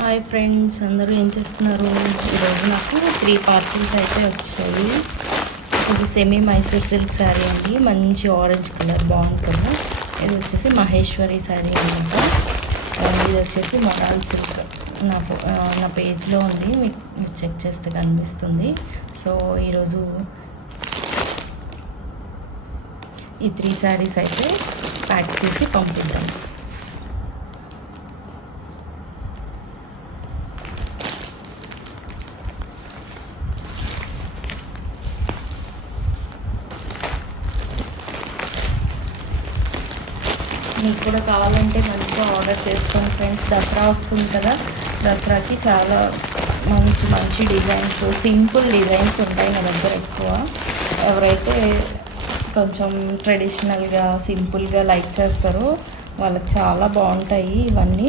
Hi friends, అందరూ ఏం చేస్తున్నారు? ఈరోజు నాకు 3 పార్సల్స్ అయితే వచ్చాయి. ఇది సెమీ మైసూర్ సిల్క్ శారీ అండి, మంచి ఆరెంజ్ కలర్ బాగుంటుంది. ఇది వచ్చేసి మహేశ్వరి శారీ అనమాట. ఇది వచ్చేసి మరాల్ సిల్క్. నా పేజ్లో ఉంది, మీకు చెక్ చేస్తే కనిపిస్తుంది. సో ఈరోజు ఈ 3 శారీస్ అయితే ప్యాక్ చేసి పంపిద్దాం. మీకు కూడా కావాలంటే మంచిగా ఆర్డర్ చేసుకోండి ఫ్రెండ్స్. దసరా వస్తుంది కదా, దసరాకి చాలా మంచి డిజైన్స్, సింపుల్ డిజైన్స్ ఉంటాయి నా దగ్గర ఎక్కువ. ఎవరైతే కొంచెం ట్రెడిషనల్గా సింపుల్గా లైక్ చేస్తారో వాళ్ళకి చాలా బాగుంటాయి ఇవన్నీ.